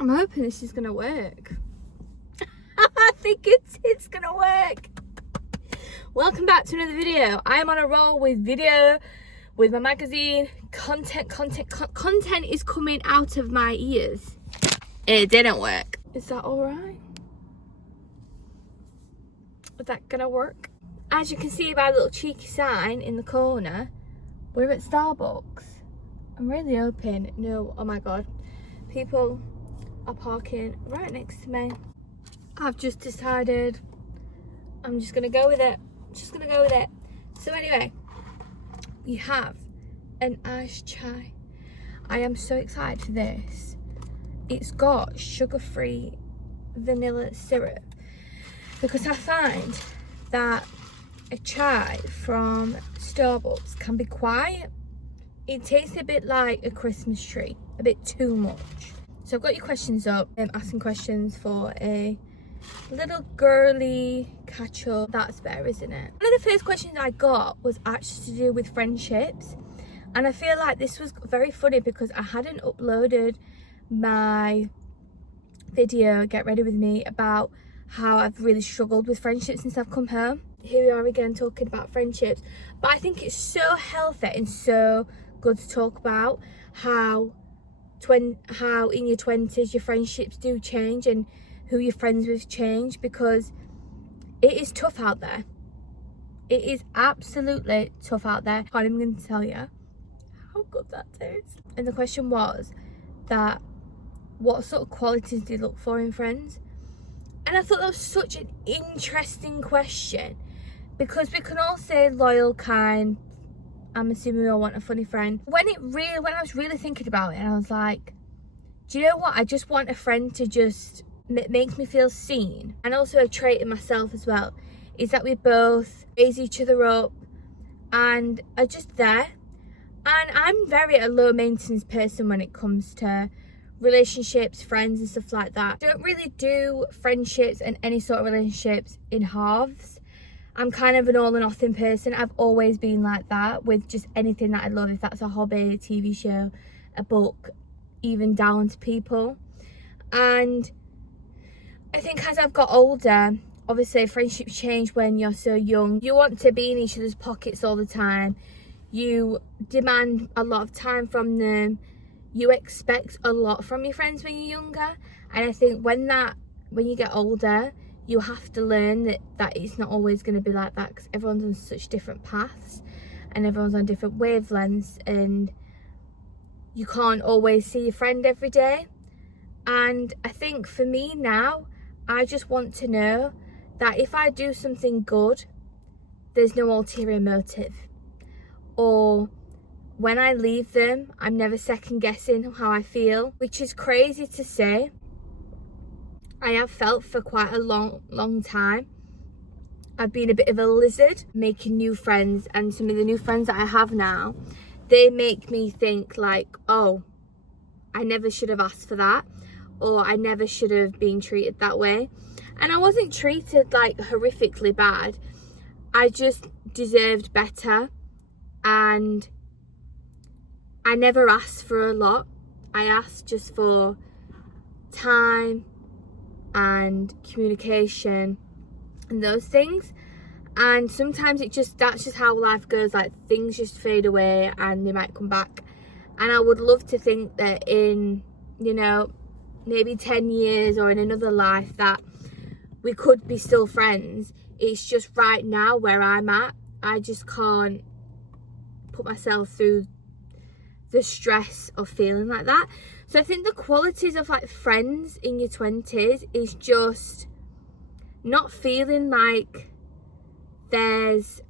I'm hoping this is gonna work. I think it's gonna work. Welcome back to another video. I am on a roll with video, with my magazine. Content is coming out of my ears. It didn't work. Is that alright? Is that gonna work? As you can see by the little cheeky sign in the corner, we're at Starbucks. I'm really hoping no, oh my god, people are parking right next to me. I've just decided I'm just gonna go with it. So anyway, we have an iced chai. I am so excited for this. It's got sugar-free vanilla syrup because I find that a chai from Starbucks can be quiet. It tastes a bit like a Christmas tree, a bit too much. So I've got your questions up. I'm asking questions for a little girly catch up. That's better, isn't it? One of the first questions I got was actually to do with friendships, and I feel like this was very funny because I hadn't uploaded my video Get Ready With Me about how I've really struggled with friendships since I've come home. Here we are again talking about friendships, but I think it's so healthy and so good to talk about how in your 20s your friendships do change and who you're friends with change, because it is tough out there. It is absolutely tough out there. I'm even going to tell you how good that is. And the question was that what sort of qualities do you look for in friends? And I thought that was such an interesting question, because we can all say loyal, kind. I'm assuming we all want a funny friend. When I was really thinking about it, and I was like, do you know what? I just want a friend to just makes me feel seen. And also a trait in myself as well is that we both raise each other up and are just there. And I'm very a low maintenance person when it comes to relationships, friends and stuff like that. I don't really do friendships and any sort of relationships in halves. I'm kind of an all or nothing person. I've always been like that with just anything that I love, if that's a hobby, a TV show, a book, even down to people. And I think as I've got older, obviously friendships change when you're so young. You want to be in each other's pockets all the time. You demand a lot of time from them. You expect a lot from your friends when you're younger. And I think when you get older, you have to learn that it's not always going to be like that, because everyone's on such different paths and everyone's on different wavelengths, and you can't always see your friend every day. And I think for me now, I just want to know that if I do something good, there's no ulterior motive. Or when I leave them, I'm never second guessing how I feel, which is crazy to say. I have felt for quite a long time. I've been a bit of a lizard making new friends, and some of the new friends that I have now, they make me think like, oh, I never should have asked for that, or I never should have been treated that way. And I wasn't treated like horrifically bad. I just deserved better, and I never asked for a lot. I asked just for time and communication and those things. And sometimes that's just how life goes. Like, things just fade away and they might come back. And I would love to think that in, you know, maybe 10 years or in another life that we could be still friends. It's just right now where I'm at, I just can't put myself through the stress of feeling like that. So I think the qualities of like friends in your 20s is just not feeling like there's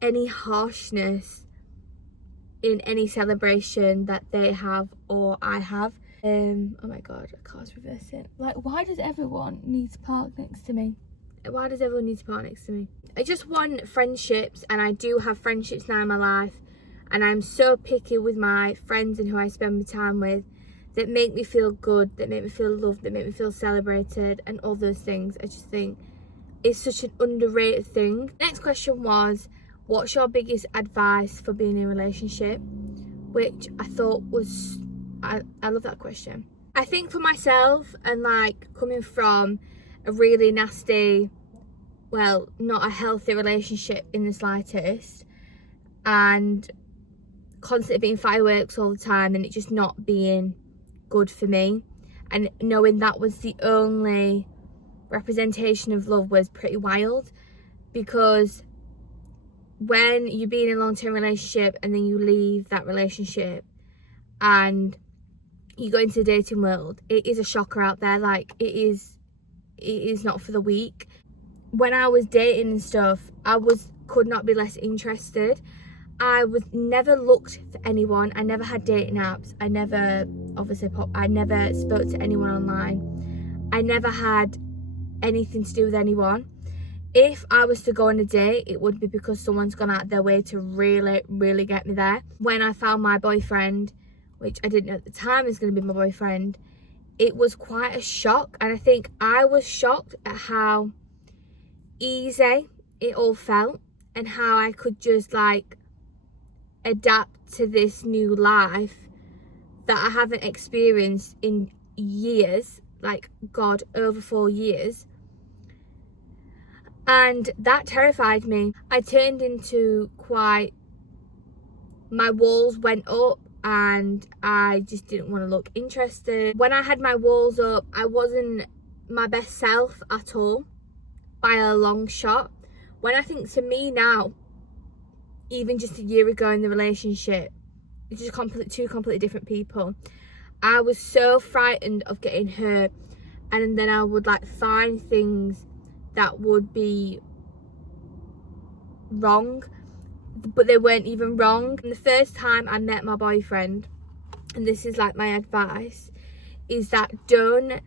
any harshness in any celebration that they have or I have. Oh my god, a car's reversing. Like, why does everyone need to park next to me? Why does everyone need to park next to me? I just want friendships, and I do have friendships now in my life, and I'm so picky with my friends and who I spend my time with, that make me feel good, that make me feel loved, that make me feel celebrated, and all those things. I just think it's such an underrated thing. Next question was, what's your biggest advice for being in a relationship? Which I thought was, I love that question. I think for myself, and like coming from a really nasty, well, not a healthy relationship in the slightest, and constantly being fireworks all the time and it just not being good for me, and knowing that was the only representation of love was pretty wild. Because when you be in a long-term relationship and then you leave that relationship and you go into the dating world, it is a shocker out there. Like, it is not for the weak. When I was dating and stuff, could not be less interested. I was never looked for anyone. I never had dating apps. I never spoke to anyone online. I never had anything to do with anyone. If I was to go on a date, it would be because someone's gone out their way to really, really get me there. When I found my boyfriend, which I didn't know at the time was going to be my boyfriend, it was quite a shock. And I think I was shocked at how easy it all felt and how I could just like adapt to this new life that I haven't experienced in years, like God, over 4 years. And that terrified me. I turned into my walls went up and I just didn't want to look interested. When I had my walls up, I wasn't my best self at all, by a long shot. When I think to me now, even just a year ago in the relationship, it's just two completely different people. I was so frightened of getting hurt, and then I would like find things that would be wrong, but they weren't even wrong. And the first time I met my boyfriend, and this is like my advice, is that don't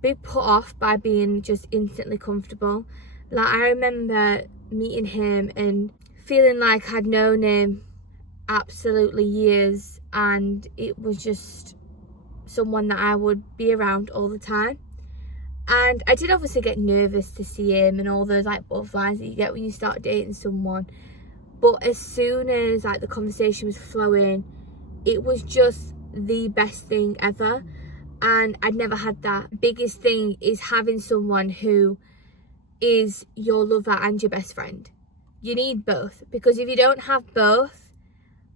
be put off by being just instantly comfortable. Like, I remember meeting him and feeling like I'd known him absolutely years, and it was just someone that I would be around all the time. And I did obviously get nervous to see him and all those like butterflies that you get when you start dating someone. But as soon as like the conversation was flowing, it was just the best thing ever. And I'd never had that. Biggest thing is having someone who is your lover and your best friend. You need both, because if you don't have both,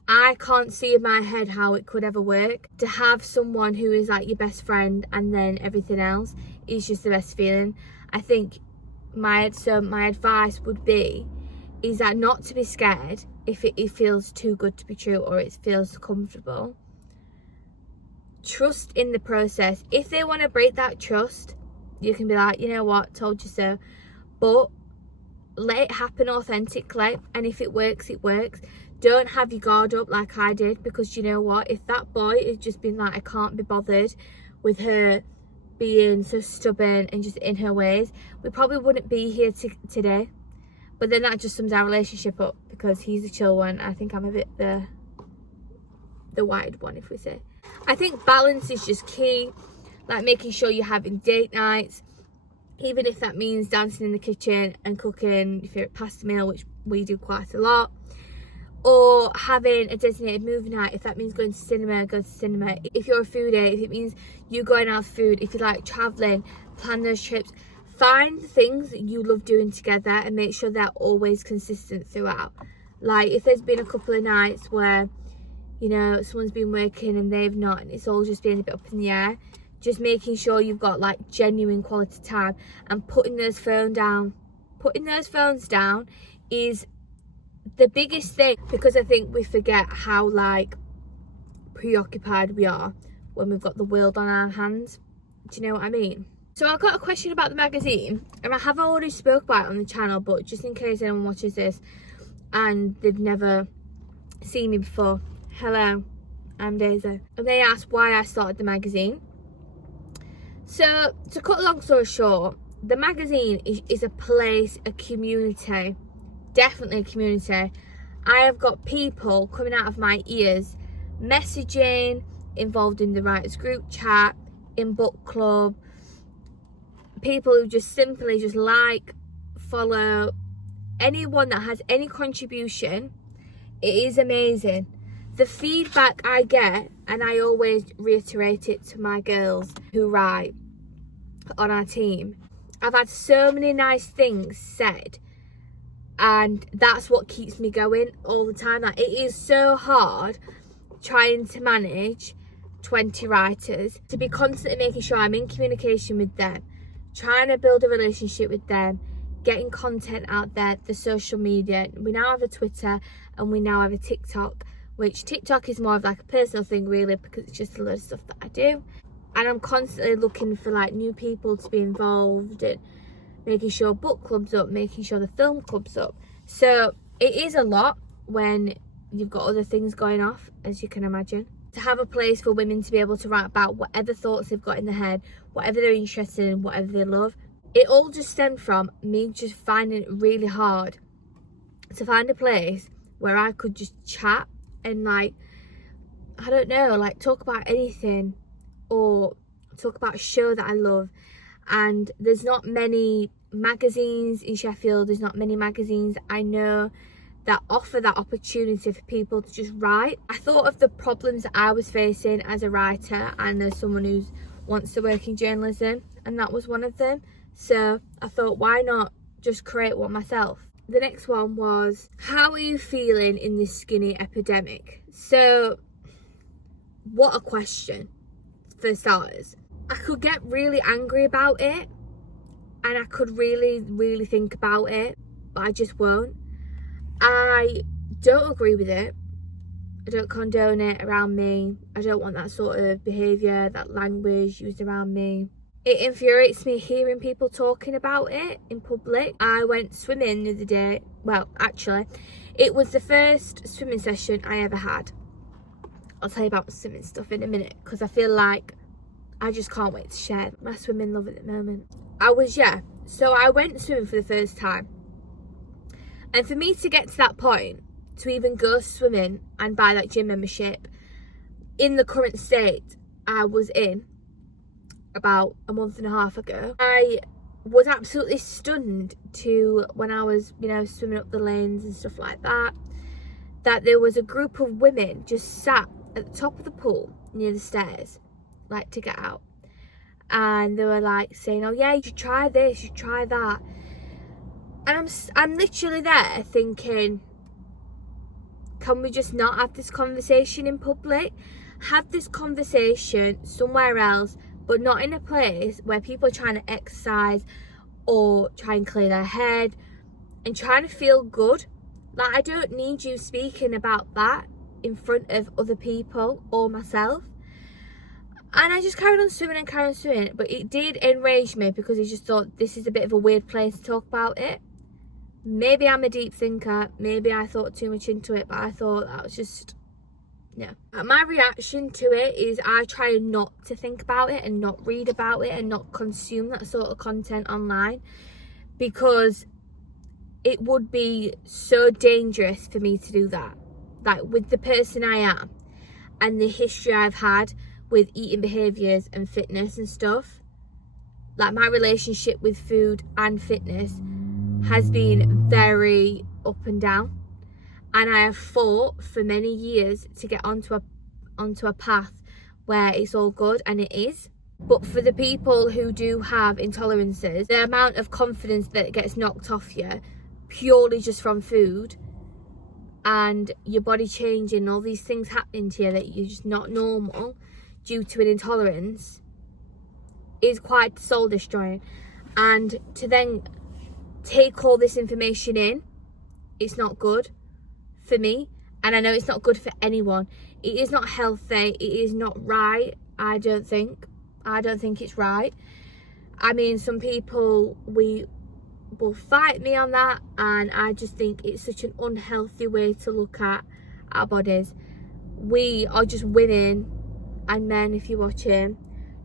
I can't see in my head how it could ever work. To have someone who is like your best friend and then everything else is just the best feeling. I think my advice would be is that not to be scared if it feels too good to be true or it feels comfortable. Trust in the process. If they want to break that trust, you can be like, you know what, told you so. But let it happen authentically, and if it works, it works. Don't have your guard up like I did, because you know what, if that boy had just been like, I can't be bothered with her being so stubborn and just in her ways, we probably wouldn't be here today. But then that just sums our relationship up, because he's the chill one. I think I'm a bit the wide one, if we say. I think balance is just key, like making sure you're having date nights, even if that means dancing in the kitchen and cooking your favourite pasta meal, which we do quite a lot. Or having a designated movie night. If that means going to cinema, go to cinema. If you're a foodie, if it means you going out for food, if you like travelling, plan those trips. Find things that you love doing together and make sure they're always consistent throughout. Like, if there's been a couple of nights where, you know, someone's been working and they've not, and it's all just been a bit up in the air, just making sure you've got like genuine quality time and putting those phones down. Putting those phones down is the biggest thing, because I think we forget how like preoccupied we are when we've got the world on our hands. Do you know what I mean? So I've got a question about the magazine, and I have already spoke about it on the channel, but just in case anyone watches this and they've never seen me before, hello, I'm Daisy. And they asked why I started the magazine. So to cut a long story short, the magazine is a place, a community. Definitely a community. I have got people coming out of my ears, messaging, involved in the writers group chat, in book club, people who just simply just like, follow, anyone that has any contribution. It is amazing. The feedback I get And I always reiterate it to my girls who write on our team. I've had so many nice things said, and that's what keeps me going all the time. Like, it is so hard trying to manage 20 writers, to be constantly making sure I'm in communication with them, trying to build a relationship with them, getting content out there, the social media. We now have a Twitter and we now have a TikTok, which TikTok is more of like a personal thing really, because it's just a lot of stuff that I do. And I'm constantly looking for like new people to be involved, and making sure book club's up, making sure the film club's up. So it is a lot when you've got other things going off, as you can imagine. To have a place for women to be able to write about whatever thoughts they've got in their head, whatever they're interested in, whatever they love. It all just stemmed from me just finding it really hard to find a place where I could just chat and like, I don't know, like talk about anything or talk about a show that I love. And there's not many magazines in Sheffield, there's not many magazines I know that offer that opportunity for people to just write. I thought of the problems that I was facing as a writer and as someone who wants to work in journalism, and that was one of them. So I thought, why not just create one myself? The next one was, how are you feeling in this skinny epidemic? So what a question, for starters. I could get really angry about it, and I could really think about it, but I just won't. I don't agree with it. I don't condone it around me. I don't want that sort of behaviour, that language used around me. It infuriates me hearing people talking about it in public. I went swimming the other day. Well, actually, it was the first swimming session I ever had. I'll tell you about the swimming stuff in a minute, because I feel like I just can't wait to share my swimming love at the moment. So I went swimming for the first time. And for me to get to that point, to even go swimming and buy that gym membership in the current state I was in about a month and a half ago, I was absolutely stunned to, when I was, swimming up the lanes and stuff like that, that there was a group of women just sat at the top of the pool near the stairs, like to get out. And they were like saying, oh yeah, you should try this, you should try that. And I'm literally there thinking, can we just not have this conversation in public? Have this conversation somewhere else, but not in a place where people are trying to exercise or try and clear their head and trying to feel good. Like, I don't need you speaking about that in front of other people or myself. And I just carried on swimming, but it did enrage me, because I just thought, this is a bit of a weird place to talk about it. Maybe I'm a deep thinker, maybe I thought too much into it, but I thought that was just, no. My reaction to it is I try not to think about it and not read about it and not consume that sort of content online, because it would be so dangerous for me to do that. Like, with the person I am and the history I've had with eating behaviours and fitness and stuff, like, my relationship with food and fitness has been very up and down, and I have fought for many years to get onto a path where it's all good, and it is. But for the people who do have intolerances, the amount of confidence that gets knocked off you purely just from food, and your body changing, all these things happening to you that you're just not normal due to an intolerance, is quite soul destroying. And to then take all this information in, it's not good for me, and I know it's not good for anyone. It is not healthy, it is not right. I don't think it's right. I mean, some people will fight me on that, and I just think it's such an unhealthy way to look at our bodies. We are just women and men, if you're watching,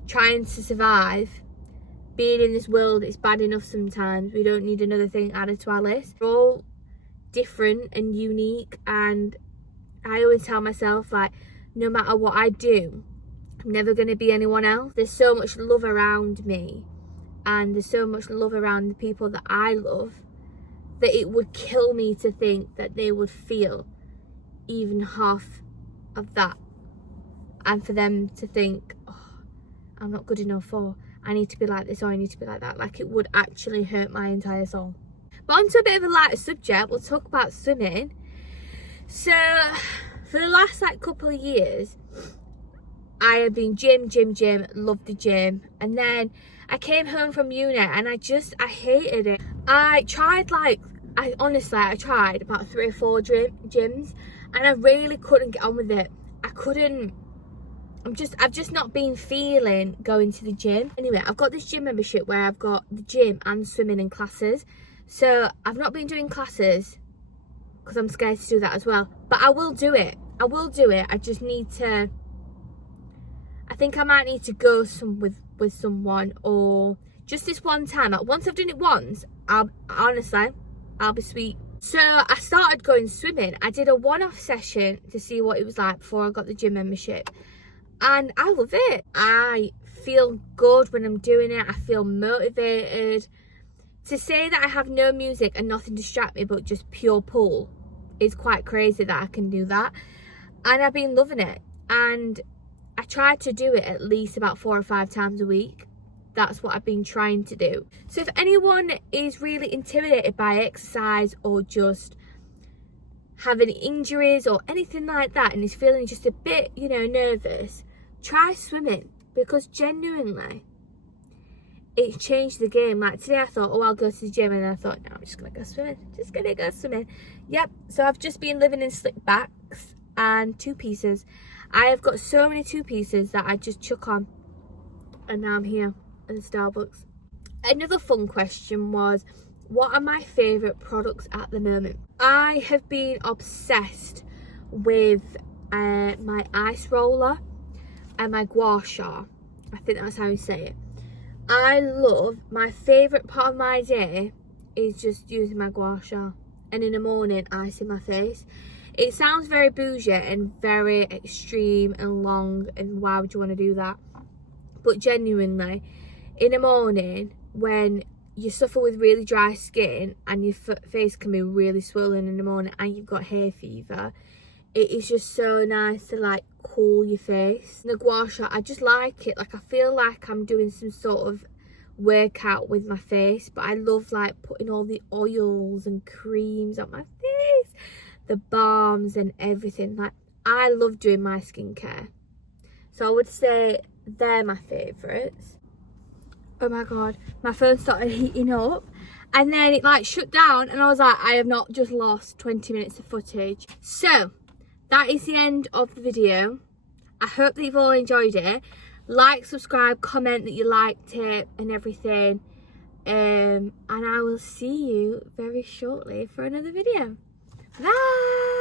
trying to survive. Being in this world, it's bad enough sometimes. We don't need another thing added to our list. We're all different and unique, and I always tell myself, like, no matter what I do, I'm never going to be anyone else. There's so much love around me, and there's so much love around the people that I love, that it would kill me to think that they would feel even half of that. and for them to think, oh, I'm not good enough, or I need to be like this, or I need to be like that. Like, it would actually hurt my entire soul. But on to a bit of a lighter subject, we'll talk about swimming. So for the last like couple of years, I have been gym, loved the gym. And then I came home from uni and I hated it. I tried I tried about 3 or 4 gyms, and I really couldn't get on with it. I've just not been feeling going to the gym. Anyway, I've got this gym membership where I've got the gym and swimming and classes. So I've not been doing classes because I'm scared to do that as well. But I will do it. I just need to, I think I might need to go with someone, or just this one time. Once I've done it once, I'll be sweet. So I started going swimming. I did a one-off session to see what it was like before I got the gym membership. And I love it. I feel good when I'm doing it. I feel motivated. To say that I have no music and nothing distract me but just pure pull is quite crazy that I can do that. And I've been loving it. And I try to do it at least about 4 or 5 times a week. That's what I've been trying to do. So if anyone is really intimidated by exercise, or just having injuries or anything like that, and is feeling just a bit, nervous, try swimming, because genuinely it changed the game. Like today I thought, oh, I'll go to the gym, and I thought, no, I'm just gonna go swimming. Yep. So I've just been living in slick backs and 2-piecers. I have got so many 2-piecers that I just chuck on, and now I'm here in Starbucks. Another fun question was, what are my favourite products at the moment? I have been obsessed with my ice roller and my gua sha. I think that's how you say it. My favourite part of my day is just using my gua sha, and in the morning icing my face. It sounds very bougie and very extreme and long, and why would you want to do that? But genuinely, in the morning, when you suffer with really dry skin and your face can be really swollen in the morning and you've got hay fever, it is just so nice to like cool your face. And the gua sha, I just like it. Like, I feel like I'm doing some sort of workout with my face, but I love like putting all the oils and creams on my face, the balms and everything. Like, I love doing my skincare. So I would say they're my favourites. Oh my god, my phone started heating up, and then it like shut down, and I was like, I have not just lost 20 minutes of footage. So that is the end of the video. I hope that you've all enjoyed it. Like, subscribe, comment that you liked it and everything, and I will see you very shortly for another video. Bye.